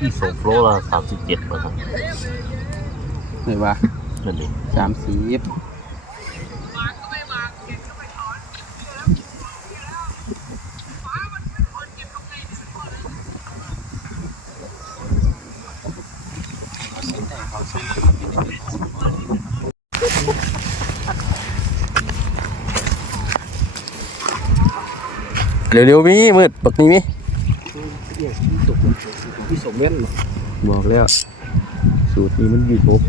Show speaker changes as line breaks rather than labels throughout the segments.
ที่โซโลละสามสิบเจ็ดบาท
เห็นปะ
นั่นเอง
สามสิบ
เร็วๆมีมืดปักนี้มี
ที่สมเว้น
บอกแล้ว สูตรนี้มันบีบก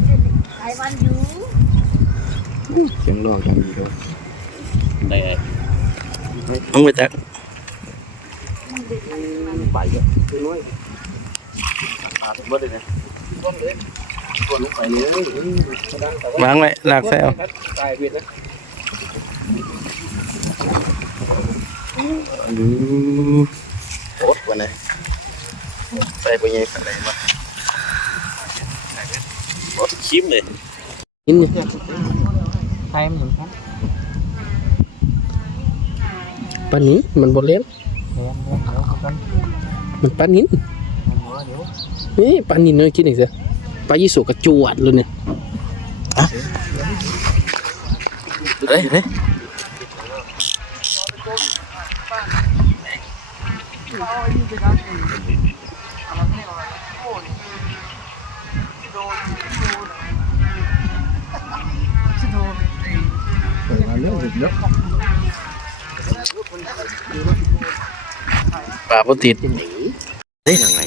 ไอ้วันอยู่
เสียงร้องอย่างดีเลย
ได้
ต้องไปจัก
ไปเยอะน้อยตาผมเบิดเลยนะต้นเลยกดลงไปเลยกระด้างแต่ว่าวา
งไว้ลากใส่เอา
ตายเวียดนะ
ดู
โอ๊ตวันไหน ใส่ไปยังไงอะไรมา
ชิมเลย
อินนี่
ใช่มันครับ
ปลานี้มันบด เล่น
เดี๋ยวเยวเดี๋ยวกัน
มันปลานิ
ดยว
นี่ปลานินเนยกินอีกสิปลายี่สุกระจวดเลยเนี่ยอะเฮ้ยย
เรื่องเอะ
ปลาปติดเฮ้ย
ยังไง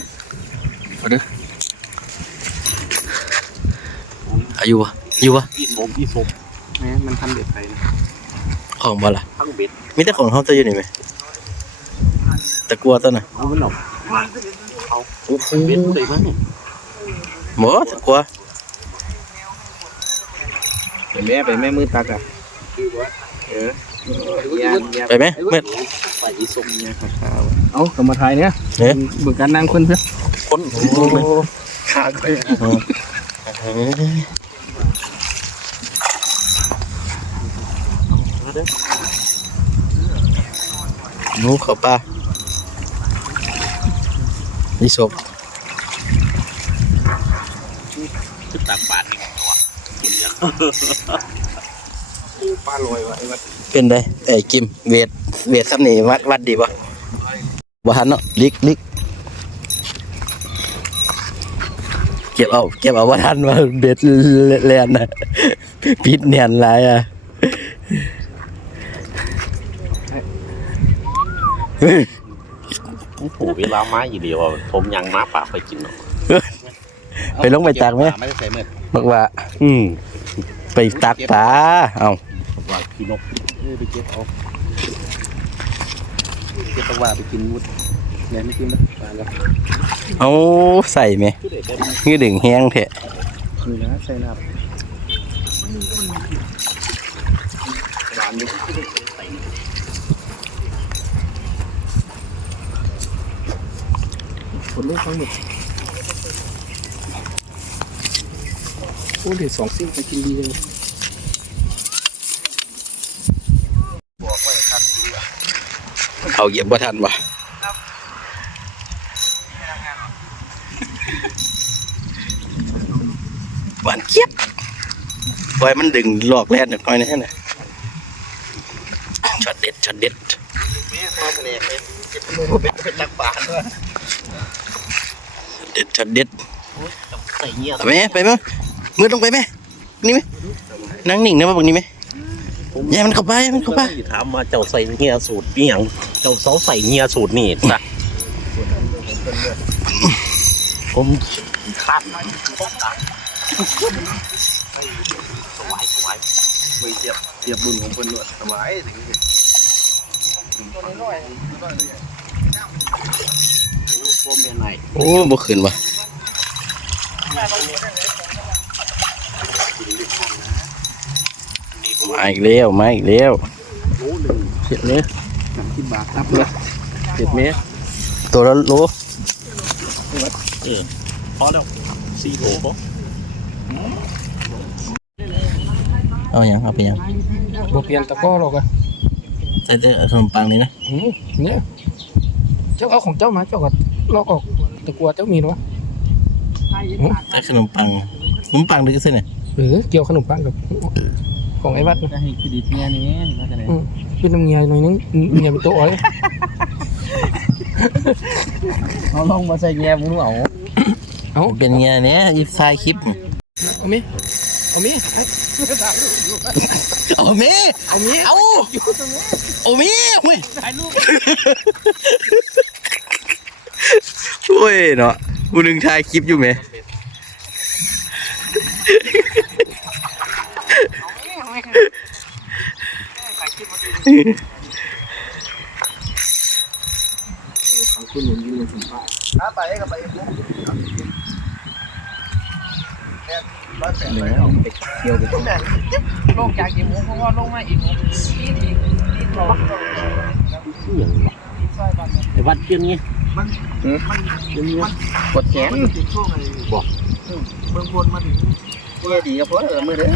อายุวะอายุวะ
อีโซมอีโซม
แม่มันทำเด็ดไปนะ
ของบ่ล่ะ
ทั้งเบ็ด
มีแต่ของเขาตัวอยู่นี่ไหมแต่กลัวตัวน่ะ
เอามันออ ก
โอ้โห
เบ็ดเลยมั้ง
หมอแต่กลัว
ไปแม่ไปแม่มือตักอะเออยันยัน
ไปไหมมืด
ไปอีโซม
เนี่ยข้าวเอากรรมฐานเนี่ย
เอ๊ะ
เบิกการนั่งคนเพื่อ
คน
ขาก็
เฮ้ยหนูเขาปลา นี่ศพ
คือตากปาดนี่ตัวกินยัง
ปลาลอยว่ะไอ้วัด
เป็นไดไอ้กิมเวทเวทซ้ำนี่วัดวัดดีป่ะบ่หันเนาะลิกลิกเก็บเอาเก็บเอาว่าทันว่าเบ็ดแลนนะพิษเนียนหลายอะ
โอ้โหเวลามาอยู่เดียวผมยังมาป่าไปกินเนาะ
ไปลงไปตักไหม
ไม่ได้ใส่เมื่อ
บอกว่า
อืม
ไปตักปลาเอา
ว่าพี่นก
ไปเก็บเอาเก็บตะว่าไปกินวุ้ดเนี่ยไม่กินนะปลาแล้ว
เอาใส่ไหม
คือเด็ดได้
คือดึงแห้งเถอะ
นี่นะใส่น้ำ หวานลูกเขาอยู่โอ้เดี๋ยวสองซิ่งไปกินดีเลยบอกไว้ครับดีอะ
เอาเหยียบบ่ทันวะหวานเจี๊ยบปล่อยมันดึงหลอกแล่นหน่อยนะน่ะช็อตเด็ดช็อตเด็ด
เป็นนักบาสด้วย
เด็ดช็อตเด็ด
ใส่เงี้ย
เอาไหมไปมั้ยมือลงไปไหมนี่ไหมนั่งนิ่งนะมาบอกนี่ไหมแย่มันเข้าไปแย่มันเข้าไป
ถามมาเจ้าใส่เงี้ยสูตรนี่ยังเจ้าเสาใส่เงี้ยสูตรนี่จ้ะผมขาดต้องการสวายสวาย
มือเทียบเทียบรุ่นของเพิ่นด้วยสบายถึงสิตัวน้อยตัวน้อยเลย
โอ้โหแม่นาย
โอ้บ่ขึ้นวะมาอีกแล้วมาอีกแล้ว
รู้หนึ่ง
เจ็ดเลย
สามสิบบาทครับเลยเจ็ดเมตร
ตัวละโล
พอแล้วสี่โลพอ
เอาอย่างเอาไปอย่าง
บ่เปลี่ยนตะก้อหรอกอะ
ใส่แต่ขนมปังนี่นะ
อืมเนี่ย
เจ้าเอาของเจ้ามาเจ้าก็ ลอกออกแต่กลัวเจ้ามีหรอวะ
แต่ขนมปังขนมปังด้วยกันสิเนี่ย
หรือเกี่ยวขนมปังกับของไอ้วัดนะ
จะให้เครดิตเนี่ยนี่ว่าจะไหน
เป็นน้ำเงียหน่อยนึงเงียเป็นตัวอ้อย
เอาลองมาใส่แง่มึงเอา
เอา
เป็นไงเนี่ยอีไฟล์คลิป
เอามีเอามี
เอาเม
เอามี
เอาเอาเมเว้ย
ถ่ายรูป
โอ้ ยเนาะกูนึงถ่ายคลิปอยู่ไหม
ไปกับไป
หนึ่งเกี่ยวกับ
ลงจากกี่โมงเพราะว่าลงมาอีกโมงตีนอีกตีนรอ
ไอ้วัดเพี้ยน ไง
กดแขน
ติดช่วงไอ้
บอก
เมืองบนมาถึง
เกี่ยดีกับพ่อเออมือเด้อ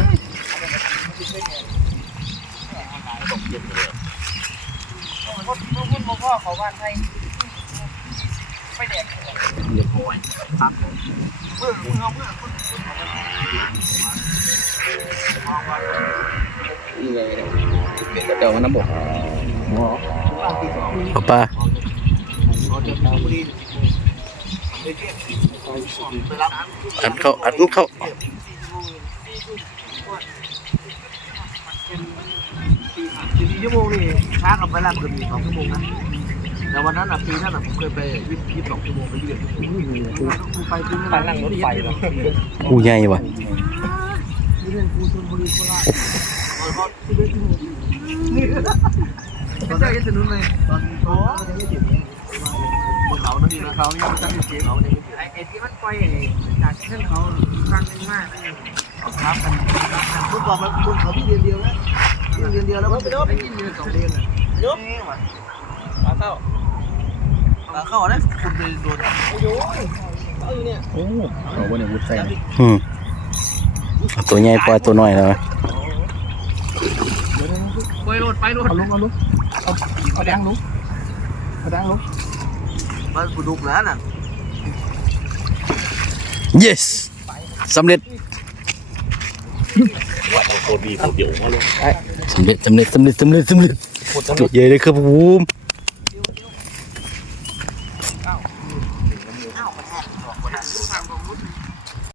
พวกพวกคุณพ่อเขาบ้านไทยไปแดก
เรียบร้อย
เมื่อเมื่อเมื่อคุณ
นี่ไงเดี๋ยวเดี๋ยวมันน้ำบก
ป้าป้า
เราจะทำบุรี
อัดเข้าอัดเข้า
สี่ชั่วโมงนี่ช้ากับเวลาเกินสองชั่วโมงนะแต่วันนั้นอะปีนั้นอะผมเคยไปยี่สิบสองชั่วโมงไปยี่สิบชั่วโมงไปที่นั่นนั่งรถไฟเหรอ
กูใหญ่ว่ะ
ที่เรื่องกูชลบุรีโคราชตอนเขาที่เรื่องที่มึงนี่เขาจะยังจะนู้นเลยตอนโอ้ยังไม่ถึงบน เขานั่นนี่นะเขาเนี่ยมันตั้งอยู่ที่เขาเนี่ยไอ้ไอ้ที่มันไปจากเส้นเขาครั้งนึงมากครับมันทุกบอกมันบนเขาที่เดียวเดียวนะเดียวเดียวแล้วมันไปโดนไปกินเดือนสองเดือนอะเยอะว่ะมาเข้ามาเข้าแล้วคุณไปโดนโอ้ยเอาอยู่เนี่ย
โอ้เอาวันนี้วุ้ใส่
อืมเอาตัวใหญ่ปล่อยตัวน้อยแล้ว
ไปโหลดไปโหลดเอาลงเอาลงเอาเอาแดงลงเอาแดงลง มันบุดุกแล้วน่ะ
yes สำเร็จ
ว่าต้องโคตรดีโคตรเดี่ยวมาเลย
สำเร็จสำเร็จสำเร็จสำเร็จสำเร็จตัวใหญ่เลยครับผม